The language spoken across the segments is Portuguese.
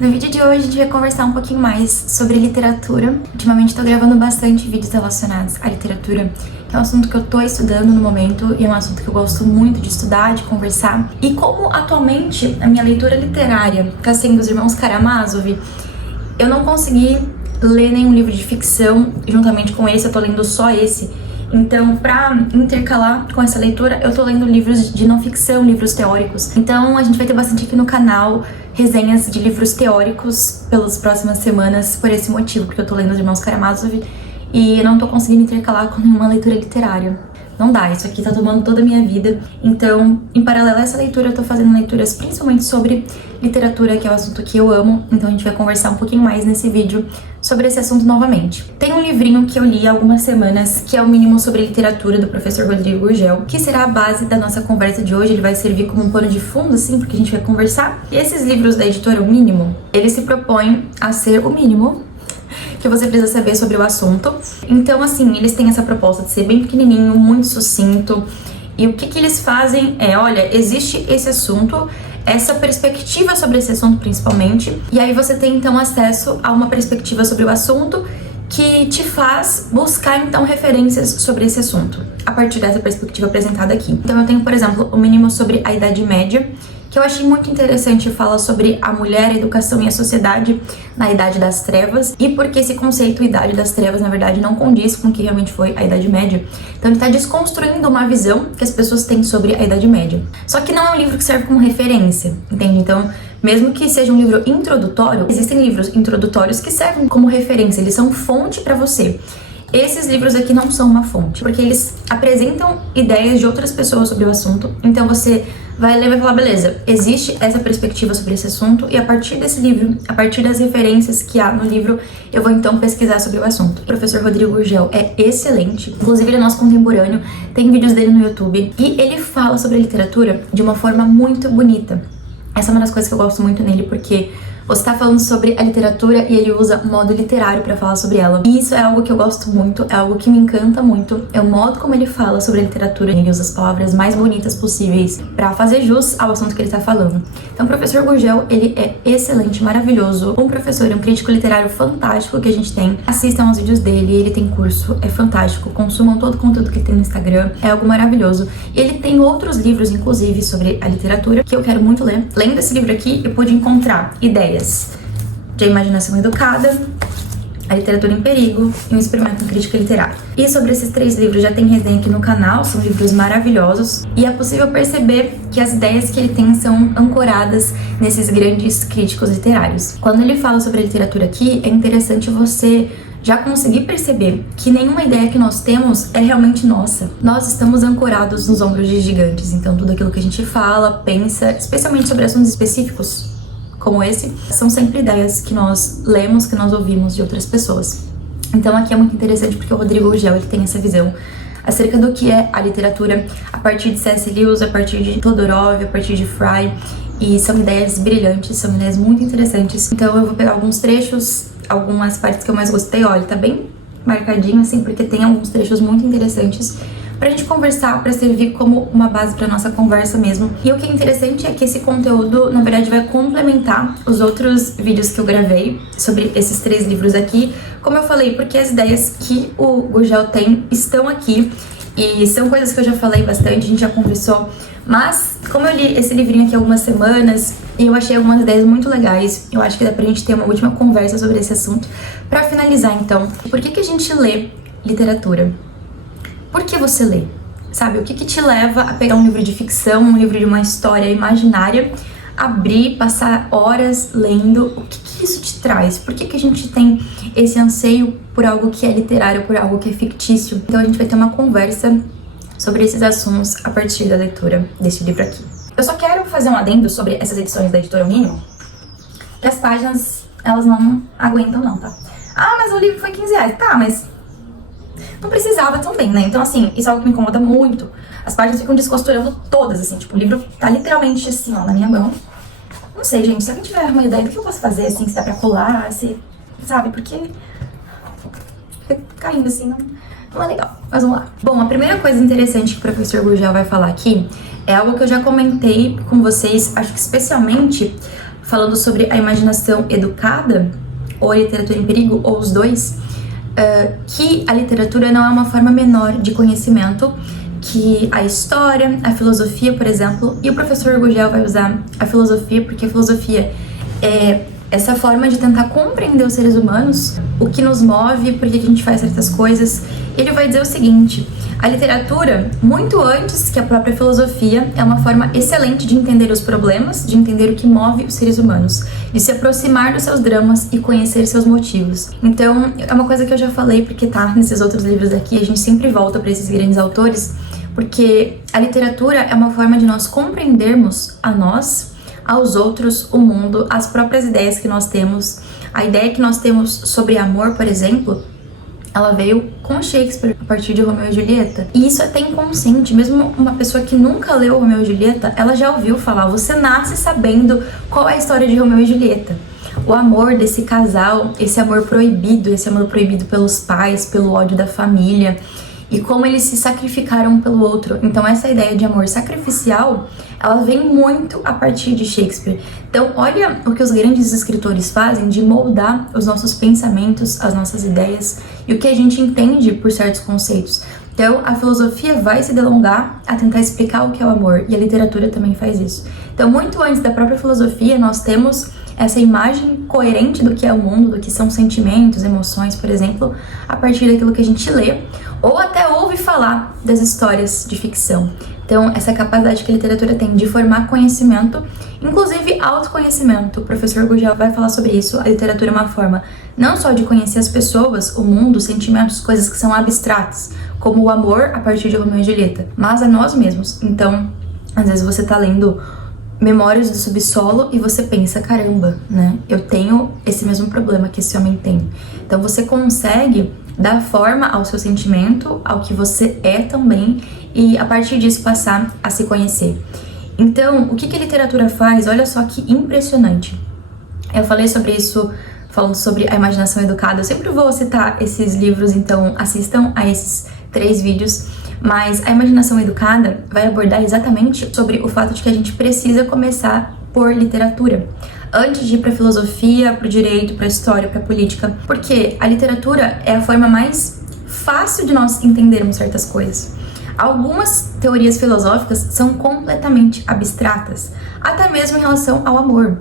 No vídeo de hoje a gente vai conversar um pouquinho mais sobre literatura. Ultimamente estou gravando bastante vídeos relacionados à literatura, que é um assunto que eu estou estudando no momento e é um assunto que eu gosto muito de estudar, de conversar. E como atualmente a minha leitura literária está sendo Os Irmãos Karamazov, eu não consegui ler nenhum livro de ficção juntamente com esse, eu tô lendo só esse. Então, pra intercalar com essa leitura, eu tô lendo livros de não ficção, livros teóricos. Então, a gente vai ter bastante aqui no canal resenhas de livros teóricos pelas próximas semanas, por esse motivo, porque eu tô lendo Os Irmãos Karamazov e eu não tô conseguindo intercalar com nenhuma leitura literária. Não dá, isso aqui tá tomando toda a minha vida. Então, em paralelo a essa leitura, eu tô fazendo leituras principalmente sobre literatura, que é o assunto que eu amo. Então a gente vai conversar um pouquinho mais nesse vídeo sobre esse assunto novamente. Tem um livrinho que eu li há algumas semanas, que é o Mínimo sobre Literatura, do professor Rodrigo Gurgel, que será a base da nossa conversa de hoje. Ele vai servir como um pano de fundo, assim, porque a gente vai conversar. E esses livros da editora O Mínimo, eles se propõem a ser o mínimo que você precisa saber sobre o assunto. Então, assim, eles têm essa proposta de ser bem pequenininho, muito sucinto. E o que eles fazem é, olha, existe esse assunto, essa perspectiva sobre esse assunto principalmente, e aí você tem então acesso a uma perspectiva sobre o assunto que te faz buscar então referências sobre esse assunto, a partir dessa perspectiva apresentada aqui. Então eu tenho, por exemplo, o Mínimo sobre a Idade Média, que eu achei muito interessante, fala sobre a mulher, a educação e a sociedade na Idade das Trevas, e porque esse conceito Idade das Trevas, na verdade, não condiz com o que realmente foi a Idade Média. Então ele está desconstruindo uma visão que as pessoas têm sobre a Idade Média. Só que não é um livro que serve como referência, entende? Então, mesmo que seja um livro introdutório, existem livros introdutórios que servem como referência, eles são fonte para você. Esses livros aqui não são uma fonte, porque eles apresentam ideias de outras pessoas sobre o assunto. Então você vai ler e vai falar, beleza, existe essa perspectiva sobre esse assunto, e a partir desse livro, a partir das referências que há no livro, eu vou então pesquisar sobre o assunto. O professor Rodrigo Gurgel é excelente, inclusive ele é nosso contemporâneo, tem vídeos dele no YouTube, e ele fala sobre a literatura de uma forma muito bonita. Essa é uma das coisas que eu gosto muito nele, porque você tá falando sobre a literatura e ele usa o modo literário pra falar sobre ela. E isso é algo que eu gosto muito, é algo que me encanta muito. É o modo como ele fala sobre a literatura. Ele usa as palavras mais bonitas possíveis pra fazer jus ao assunto que ele tá falando. Então o professor Gurgel, ele é excelente, maravilhoso. Um professor, um crítico literário fantástico que a gente tem. Assistam aos vídeos dele, ele tem curso, é fantástico. Consumam todo o conteúdo que ele tem no Instagram, é algo maravilhoso. E ele tem outros livros, inclusive, sobre a literatura, que eu quero muito ler. Lendo esse livro aqui, eu pude encontrar ideias de A Imaginação Educada, A Literatura em Perigo e Um Experimento em Crítica Literária. E sobre esses 3 livros já tem resenha aqui no canal, são livros maravilhosos, e é possível perceber que as ideias que ele tem são ancoradas nesses grandes críticos literários. Quando ele fala sobre a literatura aqui, é interessante você já conseguir perceber que nenhuma ideia que nós temos é realmente nossa. Nós estamos ancorados nos ombros de gigantes, então tudo aquilo que a gente fala, pensa, especialmente sobre assuntos específicos, como esse, são sempre ideias que nós lemos, que nós ouvimos de outras pessoas. Então aqui é muito interessante porque o Rodrigo Gurgel, ele tem essa visão acerca do que é a literatura a partir de C.S. Lewis, a partir de Todorov, a partir de Fry, e são ideias brilhantes, são ideias muito interessantes. Então eu vou pegar alguns trechos, algumas partes que eu mais gostei, olha, tá bem marcadinho assim, porque tem alguns trechos muito interessantes pra gente conversar, pra servir como uma base pra nossa conversa mesmo. E o que é interessante é que esse conteúdo, na verdade, vai complementar os outros vídeos que eu gravei sobre esses 3 livros aqui. Como eu falei, porque as ideias que o Gurgel tem estão aqui, e são coisas que eu já falei bastante, a gente já conversou. Mas, como eu li esse livrinho aqui há algumas semanas, e eu achei algumas ideias muito legais, eu acho que dá pra gente ter uma última conversa sobre esse assunto. Pra finalizar, então, por que a gente lê literatura? Por que você lê? Sabe, o que te leva a pegar um livro de ficção, um livro de uma história imaginária, abrir, passar horas lendo? O que isso te traz? Por que a gente tem esse anseio por algo que é literário, por algo que é fictício? Então a gente vai ter uma conversa sobre esses assuntos a partir da leitura desse livro aqui. Eu só quero fazer um adendo sobre essas edições da editora O Mínimo, que as páginas, elas não aguentam não, tá? Ah, mas o livro foi R$15. Tá, mas não precisava também, né? Então, assim, isso é algo que me incomoda muito. As páginas ficam descosturando todas, assim, tipo, o livro tá literalmente assim, ó, na minha mão. Não sei, gente, se alguém tiver uma ideia do que eu posso fazer, assim, se dá pra colar, se... sabe? Porque fica caindo, assim, não é legal. Mas vamos lá. Bom, a primeira coisa interessante que o professor Gurgel vai falar aqui é algo que eu já comentei com vocês, acho que especialmente falando sobre a imaginação educada, ou a literatura em perigo, ou os dois, que a literatura não é uma forma menor de conhecimento que a história, a filosofia, por exemplo, e o professor Gugel vai usar a filosofia, porque a filosofia é essa forma de tentar compreender os seres humanos, o que nos move, por que a gente faz certas coisas. Ele vai dizer o seguinte: a literatura, muito antes que a própria filosofia, é uma forma excelente de entender os problemas, de entender o que move os seres humanos, de se aproximar dos seus dramas e conhecer seus motivos. Então, é uma coisa que eu já falei, porque tá nesses outros livros aqui, a gente sempre volta para esses grandes autores, porque a literatura é uma forma de nós compreendermos a nós, aos outros, o mundo, as próprias ideias que nós temos. A ideia que nós temos sobre amor, por exemplo, ela veio com Shakespeare a partir de Romeu e Julieta. E isso é até inconsciente, mesmo uma pessoa que nunca leu Romeu e Julieta, ela já ouviu falar, você nasce sabendo qual é a história de Romeu e Julieta. O amor desse casal, esse amor proibido pelos pais, pelo ódio da família, e como eles se sacrificaram um pelo outro. Então essa ideia de amor sacrificial, ela vem muito a partir de Shakespeare. Então olha o que os grandes escritores fazem de moldar os nossos pensamentos, as nossas ideias e o que a gente entende por certos conceitos. Então a filosofia vai se delongar a tentar explicar o que é o amor, e a literatura também faz isso. Então muito antes da própria filosofia, nós temos essa imagem coerente do que é o mundo, do que são sentimentos, emoções, por exemplo, a partir daquilo que a gente lê, ou até ouve falar das histórias de ficção. Então, essa capacidade que a literatura tem de formar conhecimento, inclusive autoconhecimento. O professor Gugel vai falar sobre isso. A literatura é uma forma não só de conhecer as pessoas, o mundo, os sentimentos, coisas que são abstratas, como o amor a partir de Romeu e Julieta, mas a nós mesmos. Então, às vezes você tá lendo Memórias do Subsolo e você pensa, caramba, né? Eu tenho esse mesmo problema que esse homem tem. Então você consegue dar forma ao seu sentimento, ao que você é também, e a partir disso passar a se conhecer. Então, o que a literatura faz? Olha só que impressionante. Eu falei sobre isso, falando sobre a imaginação educada. Eu sempre vou citar esses livros, então assistam a esses 3 vídeos. Mas a imaginação educada vai abordar exatamente sobre o fato de que a gente precisa começar por literatura, antes de ir para filosofia, para o direito, para a história, para a política, porque a literatura é a forma mais fácil de nós entendermos certas coisas. Algumas teorias filosóficas são completamente abstratas, até mesmo em relação ao amor.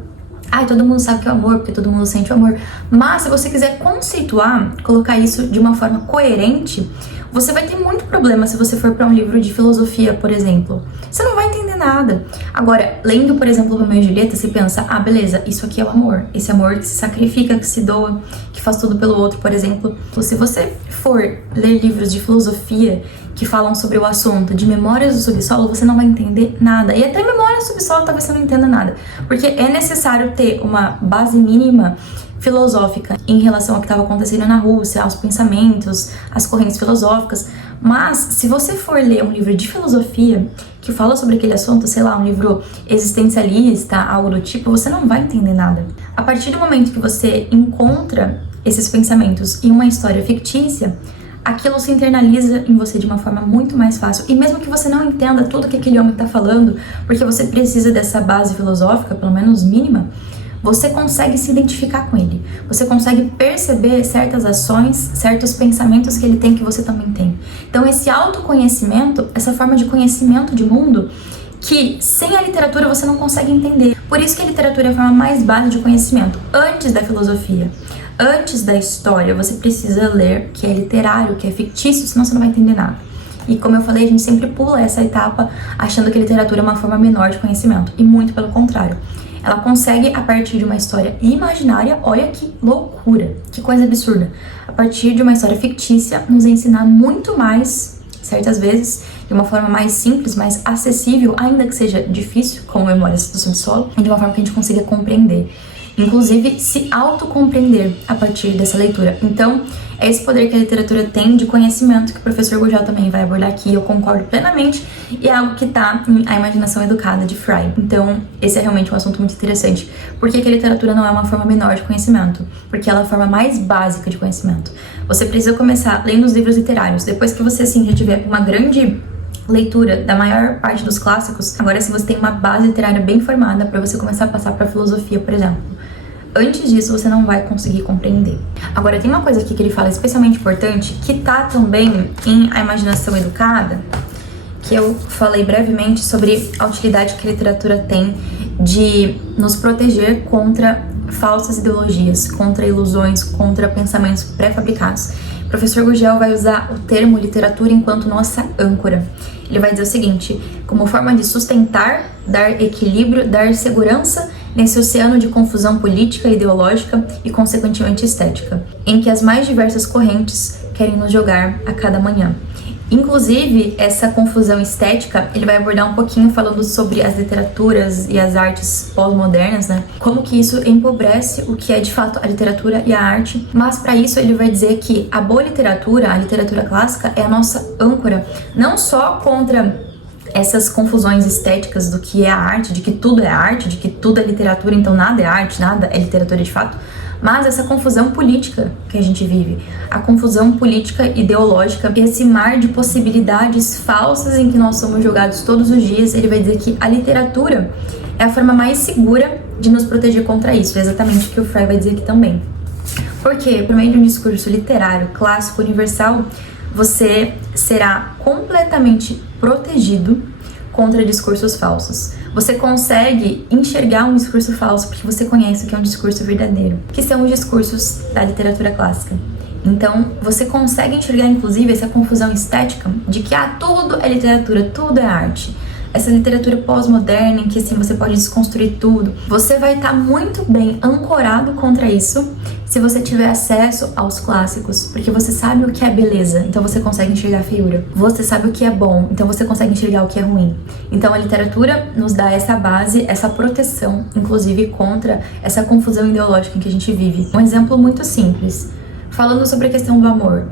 Todo mundo sabe que é o amor, porque todo mundo sente o amor. Mas se você quiser conceituar, colocar isso de uma forma coerente, você vai ter muito problema se você for para um livro de filosofia, por exemplo. Você não vai entender nada. Agora, lendo, por exemplo, Romeu e Julieta, você pensa, beleza, isso aqui é o amor. Esse amor que se sacrifica, que se doa, que faz tudo pelo outro, por exemplo. Se você for ler livros de filosofia que falam sobre o assunto de Memórias do Subsolo, você não vai entender nada. E até Memórias do Subsolo talvez você não entenda nada. Porque é necessário ter uma base mínima filosófica em relação ao que estava acontecendo na Rússia, aos pensamentos, às correntes filosóficas. Mas se você for ler um livro de filosofia que fala sobre aquele assunto, sei lá, um livro existencialista, algo do tipo, você não vai entender nada. A partir do momento que você encontra esses pensamentos em uma história fictícia, aquilo se internaliza em você de uma forma muito mais fácil. E mesmo que você não entenda tudo que aquele homem está falando, porque você precisa dessa base filosófica, pelo menos mínima, você consegue se identificar com ele. Você consegue perceber certas ações, certos pensamentos que ele tem que você também tem. Então esse autoconhecimento, essa forma de conhecimento de mundo, que sem a literatura você não consegue entender. Por isso que a literatura é a forma mais básica de conhecimento, antes da filosofia. Antes da história, você precisa ler que é literário, que é fictício, senão você não vai entender nada. E como eu falei, a gente sempre pula essa etapa achando que a literatura é uma forma menor de conhecimento. E muito pelo contrário. Ela consegue, a partir de uma história imaginária, olha que loucura, que coisa absurda, a partir de uma história fictícia, nos ensinar muito mais, certas vezes, de uma forma mais simples, mais acessível, ainda que seja difícil, como Memórias do Subsolo, e de uma forma que a gente consiga compreender. Inclusive, se autocompreender a partir dessa leitura. Então, é esse poder que a literatura tem de conhecimento, que o professor Gugel também vai abordar aqui, eu concordo plenamente, e é algo que está em A Imaginação Educada, de Fry. Então, esse é realmente um assunto muito interessante. Por que a literatura não é uma forma menor de conhecimento? Porque ela é a forma mais básica de conhecimento. Você precisa começar lendo os livros literários. Depois que você, assim, já tiver uma grande leitura da maior parte dos clássicos, agora se você tem uma base literária bem formada para você começar a passar para filosofia, por exemplo. Antes disso, você não vai conseguir compreender. Agora, tem uma coisa aqui que ele fala especialmente importante, que tá também em A Imaginação Educada, que eu falei brevemente sobre a utilidade que a literatura tem de nos proteger contra falsas ideologias, contra ilusões, contra pensamentos pré-fabricados. O professor Gurgel vai usar o termo literatura enquanto nossa âncora. Ele vai dizer o seguinte: como forma de sustentar, dar equilíbrio, dar segurança nesse oceano de confusão política, ideológica e, consequentemente, estética, em que as mais diversas correntes querem nos jogar a cada manhã. Inclusive, essa confusão estética, ele vai abordar um pouquinho falando sobre as literaturas e as artes pós-modernas, né? Como que isso empobrece o que é de fato a literatura e a arte. Mas para isso ele vai dizer que a boa literatura, a literatura clássica, é a nossa âncora, não só contra essas confusões estéticas do que é a arte, de que tudo é arte, de que tudo é literatura, então nada é arte, nada é literatura de fato, mas essa confusão política que a gente vive, a confusão política ideológica, esse mar de possibilidades falsas em que nós somos jogados todos os dias. Ele vai dizer que a literatura é a forma mais segura de nos proteger contra isso, é exatamente o que o Frey vai dizer aqui também. Porque, por meio de um discurso literário, clássico, universal, você será completamente protegido contra discursos falsos. Você consegue enxergar um discurso falso porque você conhece o que é um discurso verdadeiro, que são os discursos da literatura clássica. Então, você consegue enxergar, inclusive, essa confusão estética de que tudo é literatura, tudo é arte. Essa literatura pós-moderna em que, assim, você pode desconstruir tudo. Você vai estar muito bem ancorado contra isso se você tiver acesso aos clássicos, porque você sabe o que é beleza, então você consegue enxergar a feiura. Você sabe o que é bom, então você consegue enxergar o que é ruim. Então a literatura nos dá essa base, essa proteção, inclusive contra essa confusão ideológica em que a gente vive. Um exemplo muito simples, falando sobre a questão do amor.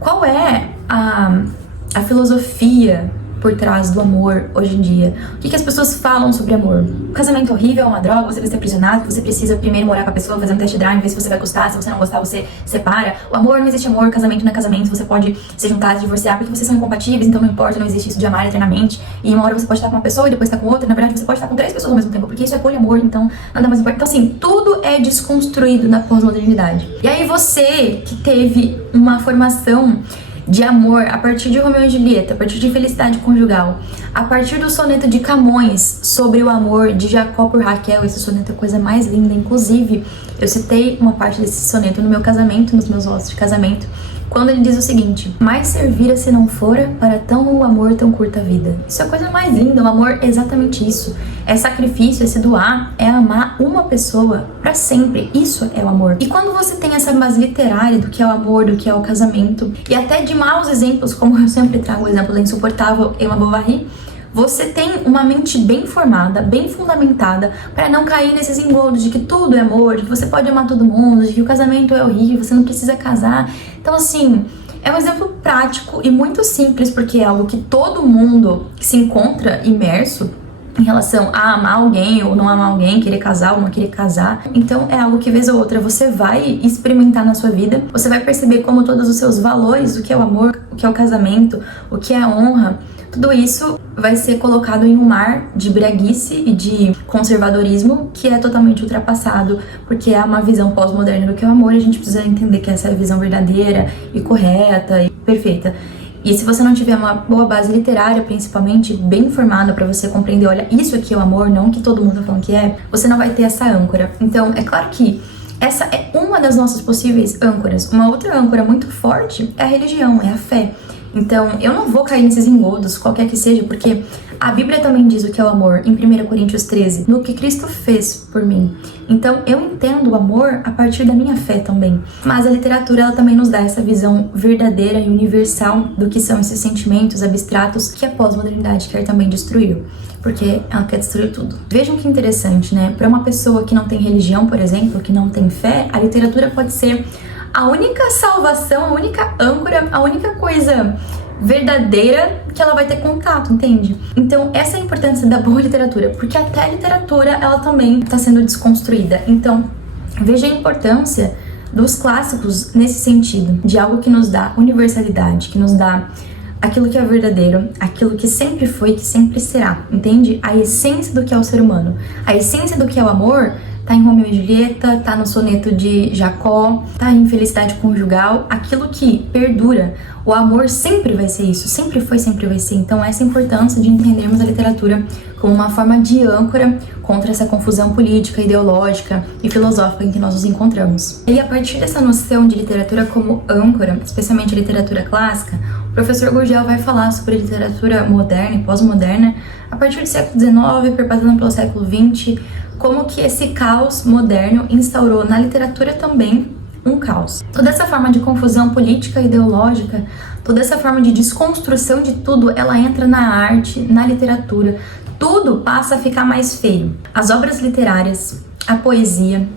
Qual é a filosofia por trás do amor hoje em dia? O que as pessoas falam sobre amor? O casamento horrível é uma droga, você vai ser aprisionado, você precisa primeiro morar com a pessoa, fazer um test drive, ver se você vai gostar, se você não gostar, você separa. O amor não existe amor, casamento não é casamento, você pode se juntar, se divorciar, porque vocês são incompatíveis, então não importa, não existe isso de amar eternamente. E uma hora você pode estar com uma pessoa e depois estar com outra, na verdade você pode estar com 3 pessoas ao mesmo tempo, porque isso é poliamor, então nada mais importa. Então assim, tudo é desconstruído na pós-modernidade. E aí você que teve uma formação de amor a partir de Romeu e Julieta, a partir de Felicidade Conjugal, a partir do soneto de Camões sobre o amor de Jacó por Raquel. Esse soneto é a coisa mais linda, inclusive eu citei uma parte desse soneto no meu casamento, nos meus votos de casamento, quando ele diz o seguinte: mais servira se não fora para tão o amor tão curta vida. Isso é a coisa mais linda, o amor é exatamente isso. É sacrifício, é se doar, é amar uma pessoa pra sempre. Isso é o amor. E quando você tem essa base literária do que é o amor, do que é o casamento, e até de maus exemplos, como eu sempre trago o exemplo da insuportável Emma Bovary, você tem uma mente bem formada, bem fundamentada, para não cair nesses engodos de que tudo é amor, de que você pode amar todo mundo, de que o casamento é horrível, você não precisa casar. Então, assim, é um exemplo prático e muito simples, porque é algo que todo mundo se encontra imerso em relação a amar alguém ou não amar alguém, querer casar ou não querer casar. Então é algo que vez ou outra você vai experimentar na sua vida, você vai perceber como todos os seus valores, o que é o amor, o que é o casamento, o que é a honra, tudo isso vai ser colocado em um mar de breguice e de conservadorismo que é totalmente ultrapassado, porque é uma visão pós-moderna do que é o amor, e a gente precisa entender que essa é a visão verdadeira e correta e perfeita. E se você não tiver uma boa base literária, principalmente, bem formada pra você compreender, olha, isso aqui é o amor, não que todo mundo tá falando que é, você não vai ter essa âncora. Então, é claro que essa é uma das nossas possíveis âncoras. Uma outra âncora muito forte é a religião, é a fé. Então, eu não vou cair nesses engodos, qualquer que seja, porque a Bíblia também diz o que é o amor, em 1 Coríntios 13, no que Cristo fez por mim. Então, eu entendo o amor a partir da minha fé também. Mas a literatura, ela também nos dá essa visão verdadeira e universal do que são esses sentimentos abstratos que a pós-modernidade quer também destruir, porque ela quer destruir tudo. Vejam que interessante, né? Para uma pessoa que não tem religião, por exemplo, que não tem fé, a literatura pode ser a única salvação, a única âncora, a única coisa verdadeira que ela vai ter contato, entende? Então essa é a importância da boa literatura, porque até a literatura ela também está sendo desconstruída. Então veja a importância dos clássicos nesse sentido, de algo que nos dá universalidade, que nos dá aquilo que é verdadeiro, aquilo que sempre foi, que sempre será, entende? A essência do que é o ser humano, a essência do que é o amor tá em Romeu e Julieta, tá no soneto de Jacó, tá em Felicidade Conjugal, aquilo que perdura. O amor sempre vai ser isso, sempre foi, sempre vai ser. Então essa importância de entendermos a literatura como uma forma de âncora contra essa confusão política, ideológica e filosófica em que nós nos encontramos. E a partir dessa noção de literatura como âncora, especialmente a literatura clássica, o professor Gurgel vai falar sobre literatura moderna e pós-moderna a partir do século XIX, perpassando pelo século XX, como que esse caos moderno instaurou na literatura também um caos. Toda essa forma de confusão política e ideológica, toda essa forma de desconstrução de tudo, ela entra na arte, na literatura. Tudo passa a ficar mais feio. As obras literárias, a poesia,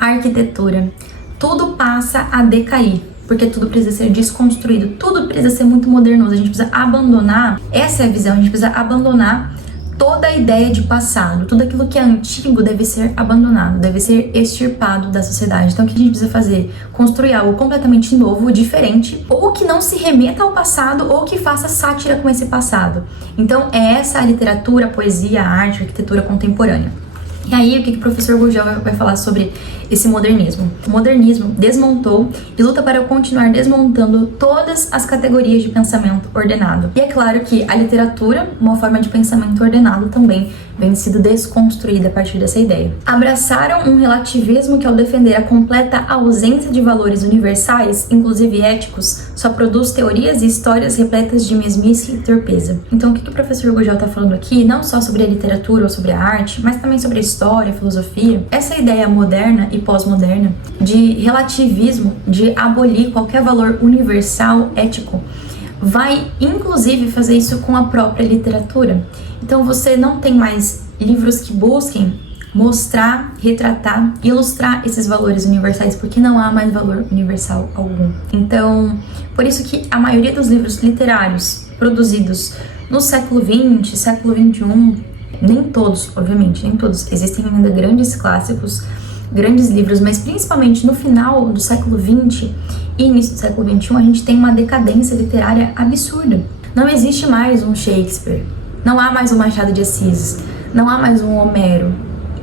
a arquitetura, tudo passa a decair, porque tudo precisa ser desconstruído, tudo precisa ser muito modernoso. A gente precisa abandonar, essa é a visão, a gente precisa abandonar toda a ideia de passado, tudo aquilo que é antigo deve ser abandonado, deve ser extirpado da sociedade. Então o que a gente precisa fazer? Construir algo completamente novo, diferente, ou que não se remeta ao passado, ou que faça sátira com esse passado. Então é essa a literatura, a poesia, a arte, a arquitetura contemporânea. E aí, o que o professor Gurgel vai falar sobre esse modernismo? O modernismo desmontou e luta para continuar desmontando todas as categorias de pensamento ordenado. E é claro que a literatura, uma forma de pensamento ordenado, também vem sido desconstruída a partir dessa ideia. Abraçaram um relativismo que, ao defender a completa ausência de valores universais, inclusive éticos, só produz teorias e histórias repletas de mesmice e torpeza. Então, o que o professor Gurgel está falando aqui, não só sobre a literatura ou sobre a arte, mas também sobre a história, a filosofia, essa ideia moderna e pós-moderna de relativismo, de abolir qualquer valor universal ético, vai inclusive fazer isso com a própria literatura. Então você não tem mais livros que busquem mostrar, retratar, ilustrar esses valores universais, porque não há mais valor universal algum. Então, por isso que a maioria dos livros literários produzidos no século XX, século XXI, nem todos, obviamente, nem todos, existem ainda grandes clássicos, grandes livros, mas principalmente no final do século XX e início do século XXI, a gente tem uma decadência literária absurda. Não existe mais um Shakespeare, não há mais um Machado de Assis, não há mais um Homero.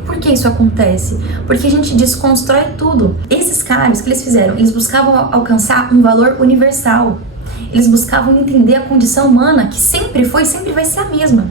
Por que isso acontece? Porque a gente desconstrói tudo. Esses caras, o que eles fizeram? Eles buscavam alcançar um valor universal. Eles buscavam entender a condição humana, que sempre foi e sempre vai ser a mesma.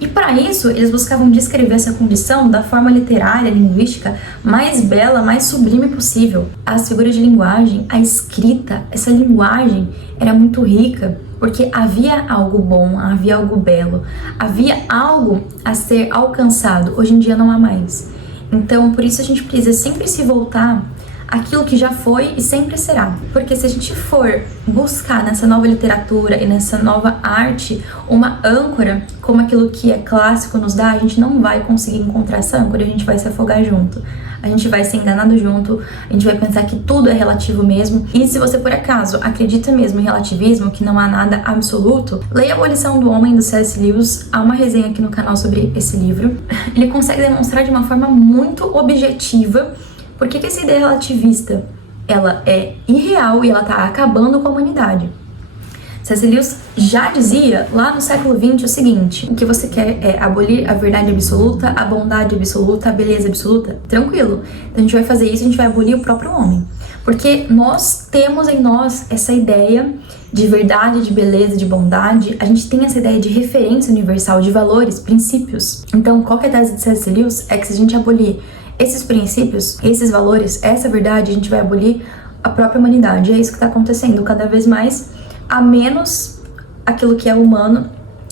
E para isso, eles buscavam descrever essa condição da forma literária, linguística, mais bela, mais sublime possível. As figuras de linguagem, a escrita, essa linguagem era muito rica, porque havia algo bom, havia algo belo, havia algo a ser alcançado. Hoje em dia não há mais. Então, por isso a gente precisa sempre se voltar aquilo que já foi e sempre será. Porque se a gente for buscar nessa nova literatura e nessa nova arte uma âncora, como aquilo que é clássico nos dá, a gente não vai conseguir encontrar essa âncora e a gente vai se afogar junto. A gente vai ser enganado junto, a gente vai pensar que tudo é relativo mesmo. E se você, por acaso, acredita mesmo em relativismo, que não há nada absoluto, leia A Abolição do Homem, do C.S. Lewis. Há uma resenha aqui no canal sobre esse livro. Ele consegue demonstrar de uma forma muito objetiva por que essa ideia relativista, ela é irreal e ela está acabando com a humanidade. C.S. Lewis já dizia lá no século XX o seguinte: o que você quer é abolir a verdade absoluta, a bondade absoluta, a beleza absoluta? Tranquilo. Então a gente vai fazer isso, a gente vai abolir o próprio homem. Porque nós temos em nós essa ideia de verdade, de beleza, de bondade. A gente tem essa ideia de referência universal, de valores, princípios. Então, qual que é a tese de C.S. Lewis? É que se a gente abolir esses princípios, esses valores, essa verdade, a gente vai abolir a própria humanidade. E é isso que está acontecendo cada vez mais, a menos aquilo que é humano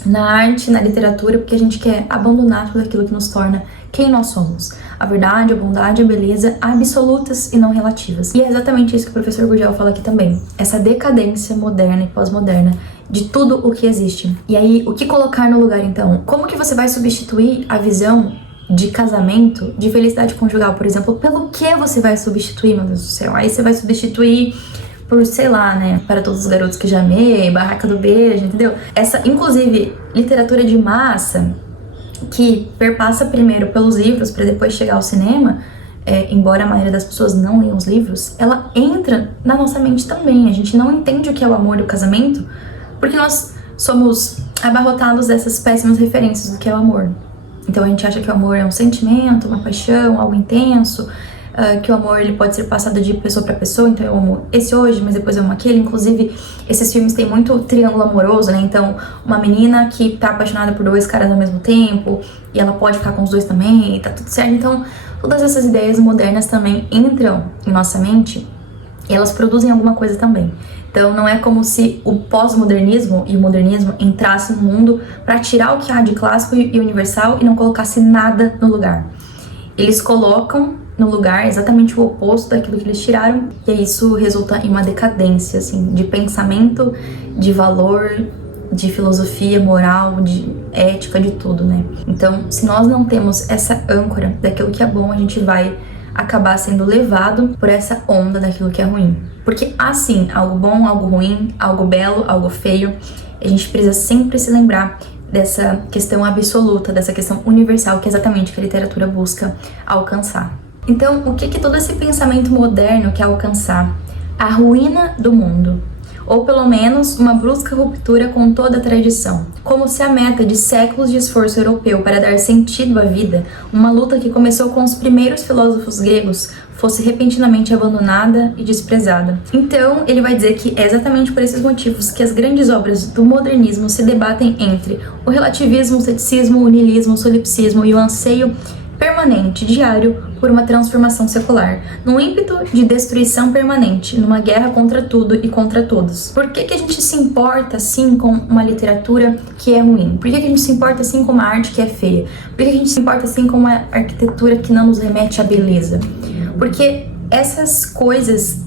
na arte, na literatura, porque a gente quer abandonar tudo aquilo que nos torna quem nós somos. A verdade, a bondade, a beleza, absolutas e não relativas. E é exatamente isso que o professor Gurgel fala aqui também. Essa decadência moderna e pós-moderna de tudo o que existe. E aí, o que colocar no lugar então? Como que você vai substituir a visão de casamento, de felicidade conjugal, por exemplo? Pelo que você vai substituir, meu Deus do céu? Aí você vai substituir por, sei lá, né, Para Todos os Garotos que Já Amei, Barraca do Beijo, entendeu? Essa, inclusive, literatura de massa, que perpassa primeiro pelos livros para depois chegar ao cinema, embora a maioria das pessoas não leiam os livros, ela entra na nossa mente também. A gente não entende o que é o amor e o casamento Porque nós somos abarrotados dessas péssimas referências do que é o amor. Então a gente acha que o amor é um sentimento, uma paixão, algo intenso, que o amor ele pode ser passado de pessoa para pessoa, então eu amo esse hoje, mas depois eu amo aquele. Inclusive, esses filmes têm muito triângulo amoroso, né? Então, uma menina que tá apaixonada por 2 caras ao mesmo tempo, e ela pode ficar com os 2 também, e tá tudo certo. Então, todas essas ideias modernas também entram em nossa mente, e elas produzem alguma coisa também. Então, não é como se o pós-modernismo e o modernismo entrassem no mundo para tirar o que há de clássico e universal e não colocasse nada no lugar. Eles colocam no lugar exatamente o oposto daquilo que eles tiraram, e aí isso resulta em uma decadência, assim, de pensamento, de valor, de filosofia, moral, de ética, de tudo, né? Então, se nós não temos essa âncora daquilo que é bom, a gente vai acabar sendo levado por essa onda daquilo que é ruim. Porque há sim algo bom, algo ruim, algo belo, algo feio. A gente precisa sempre se lembrar dessa questão absoluta, dessa questão universal, que é exatamente o que a literatura busca alcançar. Então, o que todo esse pensamento moderno quer alcançar? A ruína do mundo, ou pelo menos uma brusca ruptura com toda a tradição. Como se a meta de séculos de esforço europeu para dar sentido à vida, uma luta que começou com os primeiros filósofos gregos, fosse repentinamente abandonada e desprezada. Então, ele vai dizer que é exatamente por esses motivos que as grandes obras do modernismo se debatem entre o relativismo, o ceticismo, o niilismo, o solipsismo e o anseio permanente, diário, por uma transformação secular, num ímpeto de destruição permanente, numa guerra contra tudo e contra todos. Por que a gente se importa assim com uma literatura que é ruim? Por que a gente se importa assim com uma arte que é feia? Por que a gente se importa assim com uma arquitetura que não nos remete à beleza? Porque essas coisas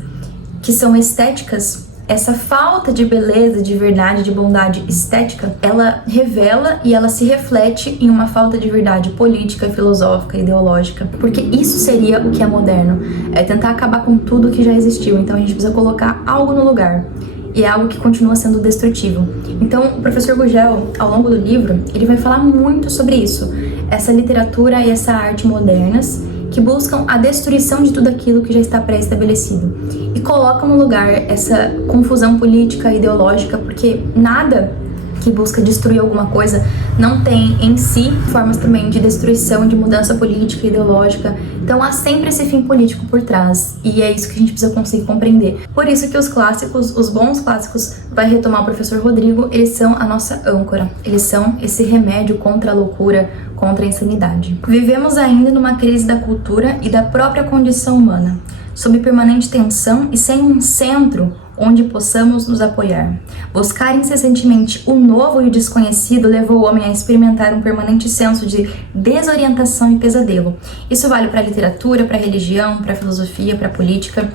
que são estéticas, essa falta de beleza, de verdade, de bondade estética, ela revela e ela se reflete em uma falta de verdade política, filosófica, ideológica. Porque isso seria o que é moderno. É tentar acabar com tudo que já existiu. Então a gente precisa colocar algo no lugar. E é algo que continua sendo destrutivo. Então o professor Gurgel, ao longo do livro, ele vai falar muito sobre isso. Essa literatura e essa arte modernas que buscam a destruição de tudo aquilo que já está pré-estabelecido e colocam no lugar essa confusão política e ideológica, porque nada que busca destruir alguma coisa não tem em si formas também de destruição, de mudança política e ideológica. Então há sempre esse fim político por trás, e é isso que a gente precisa conseguir compreender. Por isso que os clássicos, os bons clássicos, vai retomar o professor Rodrigo, eles são a nossa âncora, eles são esse remédio contra a loucura, contra a insanidade. Vivemos ainda numa crise da cultura e da própria condição humana, sob permanente tensão e sem um centro onde possamos nos apoiar. Buscar incessantemente o novo e o desconhecido levou o homem a experimentar um permanente senso de desorientação e pesadelo. Isso vale para a literatura, para a religião, para a filosofia, para a política.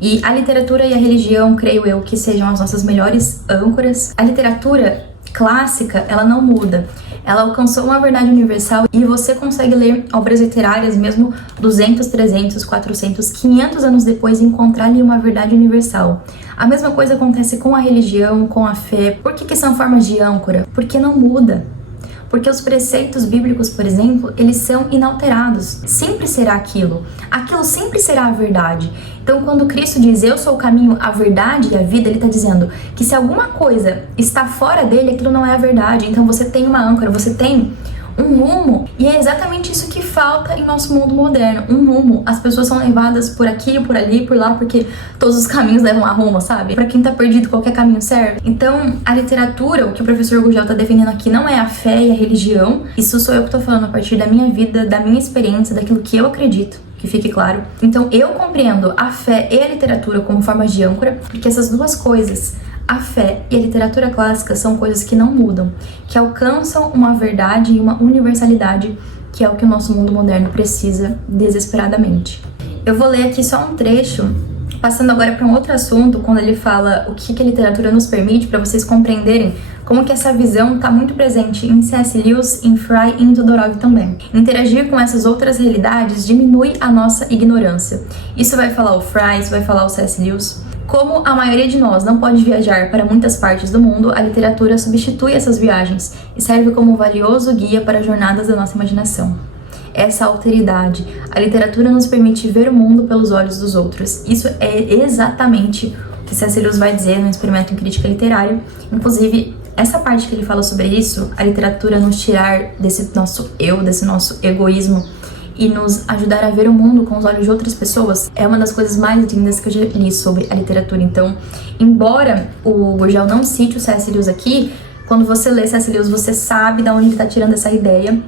E a literatura e a religião, creio eu, que sejam as nossas melhores âncoras. A literatura clássica, ela não muda. Ela alcançou uma verdade universal e você consegue ler obras literárias mesmo 200, 300, 400, 500 anos depois e encontrar ali uma verdade universal. A mesma coisa acontece com a religião, com a fé. Por que são formas de âncora? Porque não muda. Porque os preceitos bíblicos, por exemplo, eles são inalterados. Sempre será aquilo. Aquilo sempre será a verdade. Então, quando Cristo diz, eu sou o caminho, a verdade e a vida, ele está dizendo que se alguma coisa está fora dele, aquilo não é a verdade. Então, você tem uma âncora, você tem um rumo. E é exatamente isso que falta em nosso mundo moderno. Um rumo. As pessoas são levadas por aqui, por ali, por lá, porque todos os caminhos levam a rumo, sabe? Pra quem tá perdido, qualquer caminho serve. Então, a literatura, o que o professor Gurgel tá defendendo aqui, não é a fé e a religião. Isso sou eu que tô falando a partir da minha vida, da minha experiência, daquilo que eu acredito. Que fique claro. Então, eu compreendo a fé e a literatura como formas de âncora, porque essas duas coisas, a fé e a literatura clássica, são coisas que não mudam, que alcançam uma verdade e uma universalidade, que é o que o nosso mundo moderno precisa desesperadamente. Eu vou ler aqui só um trecho, passando agora para um outro assunto, quando ele fala o que a literatura nos permite, para vocês compreenderem como que essa visão está muito presente em C.S. Lewis, em Fry e em Todorov também. Interagir com essas outras realidades diminui a nossa ignorância. Isso vai falar o Fry, isso vai falar o C.S. Lewis. Como a maioria de nós não pode viajar para muitas partes do mundo, a literatura substitui essas viagens e serve como um valioso guia para as jornadas da nossa imaginação. Essa alteridade, a literatura nos permite ver o mundo pelos olhos dos outros. Isso é exatamente que C.S. Lewis vai dizer no Experimento em Crítica Literária. Inclusive, essa parte que ele fala sobre isso, a literatura nos tirar desse nosso eu, desse nosso egoísmo e nos ajudar a ver o mundo com os olhos de outras pessoas, é uma das coisas mais lindas que eu já li sobre a literatura. Então, embora o Gurgel não cite o C.S. Lewis aqui, quando você lê C.S. Lewis, você sabe de onde ele está tirando essa ideia.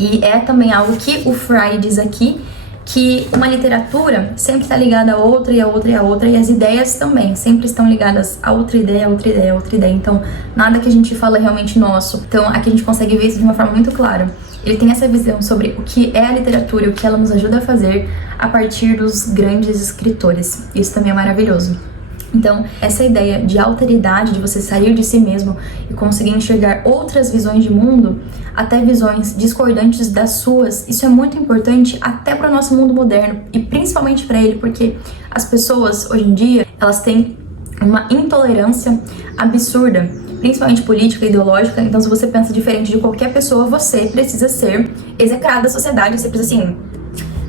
E é também algo que o Fry diz aqui, que uma literatura sempre está ligada a outra e a outra e a outra, e as ideias também sempre estão ligadas a outra ideia, a outra ideia, a outra ideia. Então, nada que a gente fala é realmente nosso. Então, aqui a gente consegue ver isso de uma forma muito clara. Ele tem essa visão sobre o que é a literatura e o que ela nos ajuda a fazer a partir dos grandes escritores. Isso também é maravilhoso. Então, essa ideia de alteridade, de você sair de si mesmo e conseguir enxergar outras visões de mundo, até visões discordantes das suas, isso é muito importante até para o nosso mundo moderno e principalmente para ele, porque as pessoas hoje em dia, elas têm uma intolerância absurda, principalmente política e ideológica. Então, se você pensa diferente de qualquer pessoa, você precisa ser execrado da sociedade, você precisa, assim,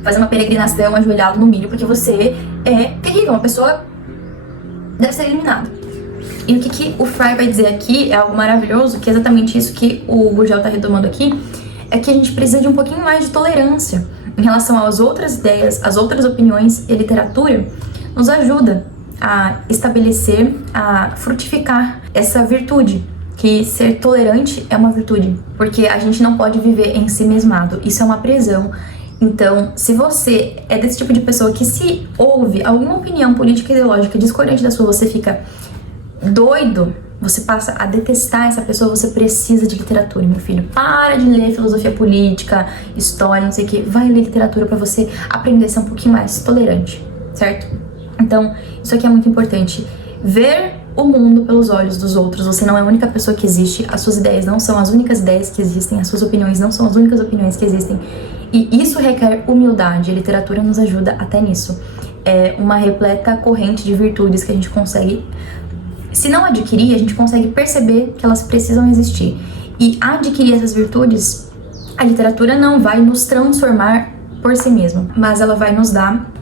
fazer uma peregrinação ajoelhado no milho, porque você é terrível, uma pessoa deve ser eliminado. E o que o Fry vai dizer aqui é algo maravilhoso, que é exatamente isso que o Gurgel está retomando aqui, é que a gente precisa de um pouquinho mais de tolerância em relação às outras ideias, às outras opiniões, e a literatura nos ajuda a estabelecer, a frutificar essa virtude, que ser tolerante é uma virtude, porque a gente não pode viver em si mesmado, isso é uma prisão. Então, se você é desse tipo de pessoa que, se ouve alguma opinião política e ideológica discordante da sua, você fica doido, você passa a detestar essa pessoa, você precisa de literatura, meu filho. Para de ler filosofia política, história, não sei o que. Vai ler literatura pra você aprender a ser um pouquinho mais tolerante, certo? Então, isso aqui é muito importante. Ver o mundo pelos olhos dos outros. Você não é a única pessoa que existe, as suas ideias não são as únicas ideias que existem, as suas opiniões não são as únicas opiniões que existem. E isso requer humildade, a literatura nos ajuda até nisso. É uma repleta corrente de virtudes que a gente consegue, se não adquirir, a gente consegue perceber que elas precisam existir. E adquirir essas virtudes, a literatura não vai nos transformar por si mesma, mas ela vai nos dar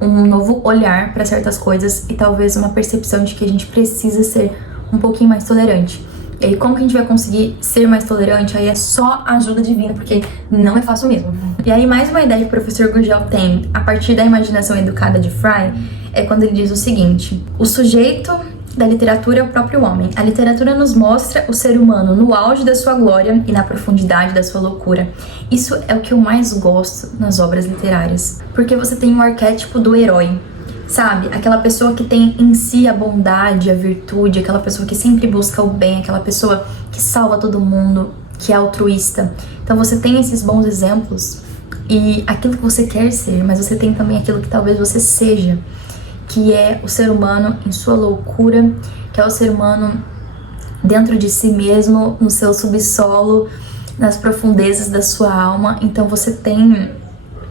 um novo olhar para certas coisas e talvez uma percepção de que a gente precisa ser um pouquinho mais tolerante. E aí, como que a gente vai conseguir ser mais tolerante? Aí é só ajuda divina, porque não é fácil mesmo. E aí, mais uma ideia que o professor Gurgel tem, a partir da imaginação educada de Fry, é quando ele diz o seguinte: o sujeito da literatura é o próprio homem. A literatura nos mostra o ser humano no auge da sua glória e na profundidade da sua loucura. Isso é o que eu mais gosto nas obras literárias, porque você tem o arquétipo do herói, sabe? Aquela pessoa que tem em si a bondade, a virtude, aquela pessoa que sempre busca o bem, aquela pessoa que salva todo mundo, que é altruísta. Então você tem esses bons exemplos e aquilo que você quer ser, mas você tem também aquilo que talvez você seja, que é o ser humano em sua loucura, que é o ser humano dentro de si mesmo, no seu subsolo, nas profundezas da sua alma. Então você tem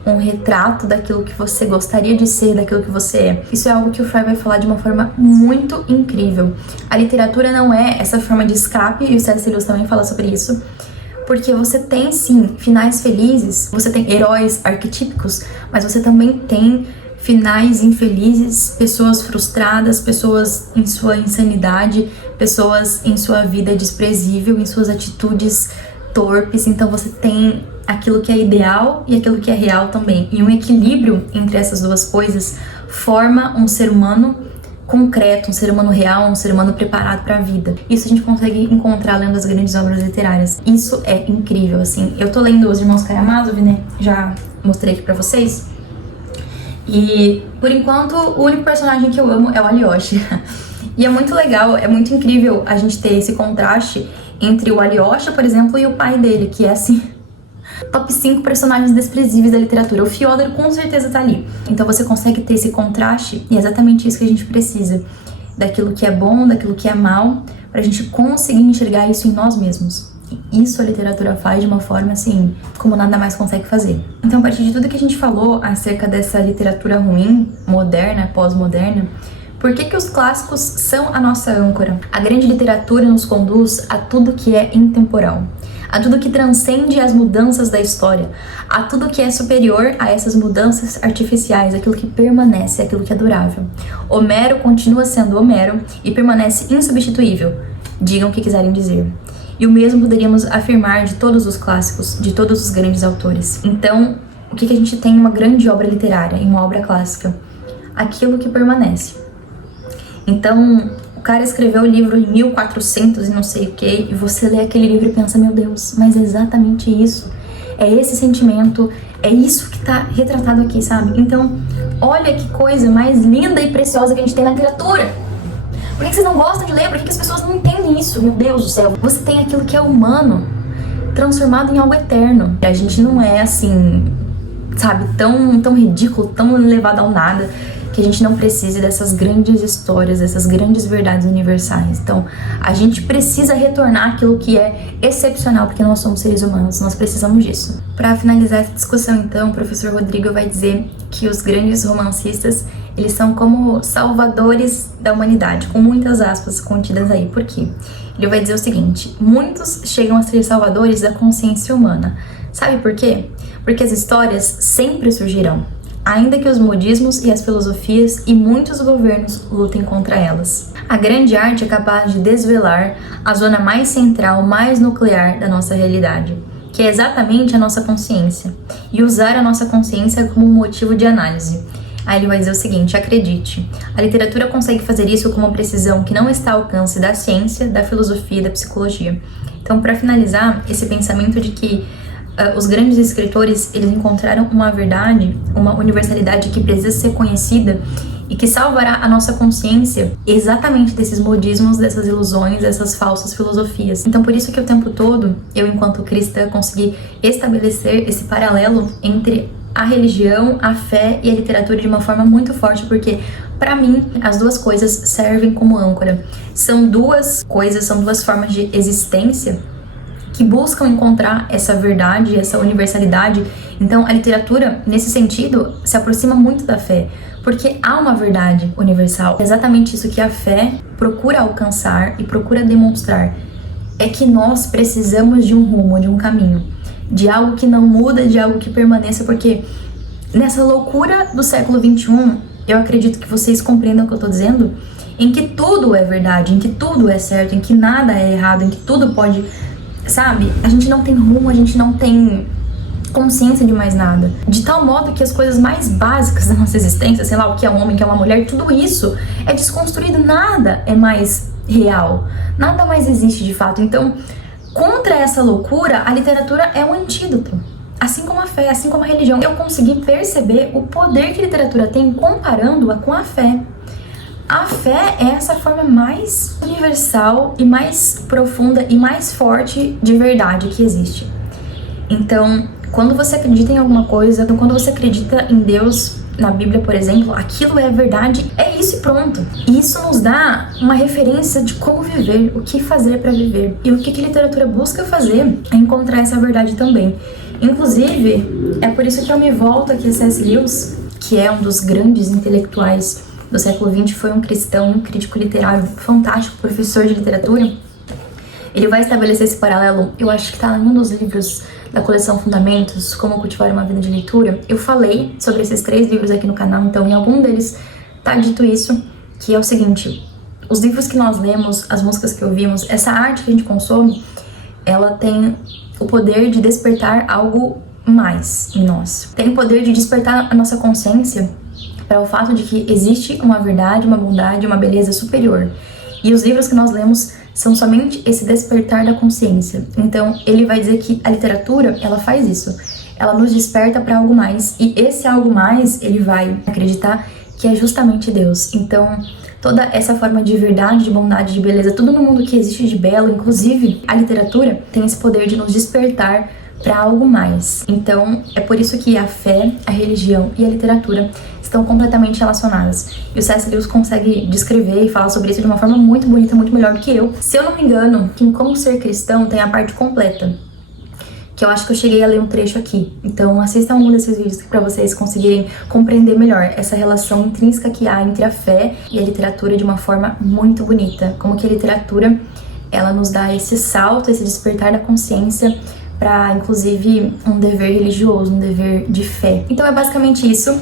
um retrato daquilo que você gostaria de ser, daquilo que você é. Isso é algo que o Fry vai falar de uma forma muito incrível. A literatura não é essa forma de escape, e o C.S. Lewis também fala sobre isso, porque você tem sim finais felizes, você tem heróis arquetípicos, mas você também tem finais infelizes, pessoas frustradas, pessoas em sua insanidade, pessoas em sua vida desprezível, em suas atitudes torpes. Então você tem aquilo que é ideal e aquilo que é real também. E um equilíbrio entre essas duas coisas forma um ser humano concreto, um ser humano real, um ser humano preparado para a vida. Isso a gente consegue encontrar lendo as grandes obras literárias. Isso é incrível, assim. Eu tô lendo Os Irmãos Karamazov, né? Já mostrei aqui pra vocês. E, por enquanto, o único personagem que eu amo é o Alyosha. E é muito legal, é muito incrível a gente ter esse contraste entre o Alyosha, por exemplo, e o pai dele, que é, assim, top 5 personagens desprezíveis da literatura. O Fyodor com certeza tá ali. Então você consegue ter esse contraste, e é exatamente isso que a gente precisa. Daquilo que é bom, daquilo que é mal, pra gente conseguir enxergar isso em nós mesmos. Isso a literatura faz de uma forma, assim, como nada mais consegue fazer. Então, a partir de tudo que a gente falou acerca dessa literatura ruim, moderna, pós-moderna, por que os clássicos são a nossa âncora? A grande literatura nos conduz a tudo que é intemporal. a tudo que transcende as mudanças da história, a tudo que é superior a essas mudanças artificiais, aquilo que permanece, aquilo que é durável. Homero continua sendo Homero e permanece insubstituível, digam o que quiserem dizer. E o mesmo poderíamos afirmar de todos os clássicos, de todos os grandes autores. Então, o que a gente tem em uma grande obra literária, em uma obra clássica? Aquilo que permanece. Então, o cara escreveu o livro em 1400 e não sei o que, e você lê aquele livro e pensa, meu Deus, mas é exatamente isso. É esse sentimento, é isso que tá retratado aqui, sabe? Então, olha que coisa mais linda e preciosa que a gente tem na literatura. Por que vocês não gostam de ler? Por que as pessoas não entendem isso? Meu Deus do céu. Você tem aquilo que é humano, transformado em algo eterno. E a gente não é assim, sabe, tão ridículo, tão levado ao nada, que a gente não precise dessas grandes histórias, dessas grandes verdades universais. Então, a gente precisa retornar àquilo que é excepcional, porque nós somos seres humanos, nós precisamos disso. Para finalizar essa discussão, então, o professor Rodrigo vai dizer que os grandes romancistas, eles são como salvadores da humanidade, com muitas aspas contidas aí. Por quê? Ele vai dizer o seguinte: muitos chegam a ser salvadores da consciência humana. Sabe por quê? Porque as histórias sempre surgirão, ainda que os modismos e as filosofias e muitos governos lutem contra elas. A grande arte é capaz de desvelar a zona mais central, mais nuclear da nossa realidade, que é exatamente a nossa consciência, e usar a nossa consciência como um motivo de análise. Aí ele vai dizer o seguinte: acredite, a literatura consegue fazer isso com uma precisão que não está ao alcance da ciência, da filosofia e da psicologia. Então, para finalizar, esse pensamento de que os grandes escritores, eles encontraram uma verdade, uma universalidade que precisa ser conhecida e que salvará a nossa consciência exatamente desses modismos, dessas ilusões, dessas falsas filosofias. Então, por isso que o tempo todo, eu, enquanto cristã, consegui estabelecer esse paralelo entre a religião, a fé e a literatura de uma forma muito forte, porque, para mim, as duas coisas servem como âncora. São duas coisas, são duas formas de existência que buscam encontrar essa verdade, essa universalidade. Então, a literatura, nesse sentido, se aproxima muito da fé, porque há uma verdade universal. É exatamente isso que a fé procura alcançar e procura demonstrar. É que nós precisamos de um rumo, de um caminho, de algo que não muda, de algo que permaneça, porque nessa loucura do século XXI, eu acredito que vocês compreendam o que eu tô dizendo, em que tudo é verdade, em que tudo é certo, em que nada é errado, em que tudo pode... Sabe? A gente não tem rumo, a gente não tem consciência de mais nada. De tal modo que as coisas mais básicas da nossa existência, sei lá, o que é um homem, o que é uma mulher, tudo isso é desconstruído, nada é mais real, nada mais existe de fato. Então, contra essa loucura, a literatura é um antídoto. Assim como a fé, assim como a religião. Eu consegui perceber o poder que a literatura tem comparando-a com a fé. A fé é essa forma mais universal e mais profunda e mais forte de verdade que existe. Então, quando você acredita em alguma coisa, quando você acredita em Deus, na Bíblia, por exemplo, aquilo é verdade, é isso e pronto. E isso nos dá uma referência de como viver, o que fazer para viver. E o que a literatura busca fazer é encontrar essa verdade também. Inclusive, é por isso que eu me volto aqui a C.S. Lewis, que é um dos grandes intelectuais do século XX, foi um cristão, um crítico literário fantástico, professor de literatura. Ele vai estabelecer esse paralelo, eu acho que está em um dos livros da coleção Fundamentos, Como Cultivar uma Vida de Leitura. Eu falei sobre esses 3 livros aqui no canal, então em algum deles tá dito isso, que é o seguinte: os livros que nós lemos, as músicas que ouvimos, essa arte que a gente consome, ela tem o poder de despertar algo mais em nós. Tem o poder de despertar a nossa consciência para o fato de que existe uma verdade, uma bondade, uma beleza superior. E os livros que nós lemos são somente esse despertar da consciência. Então, ele vai dizer que a literatura, ela faz isso. Ela nos desperta para algo mais. E esse algo mais, ele vai acreditar que é justamente Deus. Então, toda essa forma de verdade, de bondade, de beleza, tudo no mundo que existe de belo, inclusive a literatura, tem esse poder de nos despertar para algo mais. Então, é por isso que a fé, a religião e a literatura estão completamente relacionadas. E o C.S. Lewis consegue descrever e falar sobre isso de uma forma muito bonita, muito melhor do que eu. Se eu não me engano, que em Como Ser Cristão tem a parte completa, que eu acho que eu cheguei a ler um trecho aqui. Então, assistam um desses vídeos para vocês conseguirem compreender melhor essa relação intrínseca que há entre a fé e a literatura de uma forma muito bonita. Como que a literatura ela nos dá esse salto, esse despertar da consciência para, inclusive, um dever religioso, um dever de fé. Então é basicamente isso.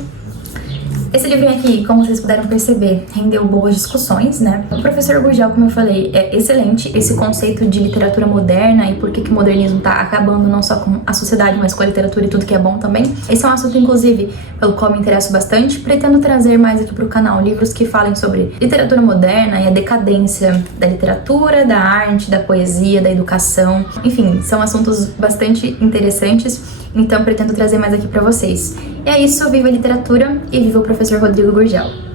Esse livrinho aqui, como vocês puderam perceber, rendeu boas discussões, né? O professor Gurgel, como eu falei, é excelente. Esse conceito de literatura moderna e por que o modernismo tá acabando não só com a sociedade, mas com a literatura e tudo que é bom também. Esse é um assunto, inclusive, pelo qual me interesso bastante. Pretendo trazer mais aqui pro canal livros que falem sobre literatura moderna e a decadência da literatura, da arte, da poesia, da educação. Enfim, são assuntos bastante interessantes. Então pretendo trazer mais aqui pra vocês. E é isso, viva a literatura e viva o professor Rodrigo Gurgel.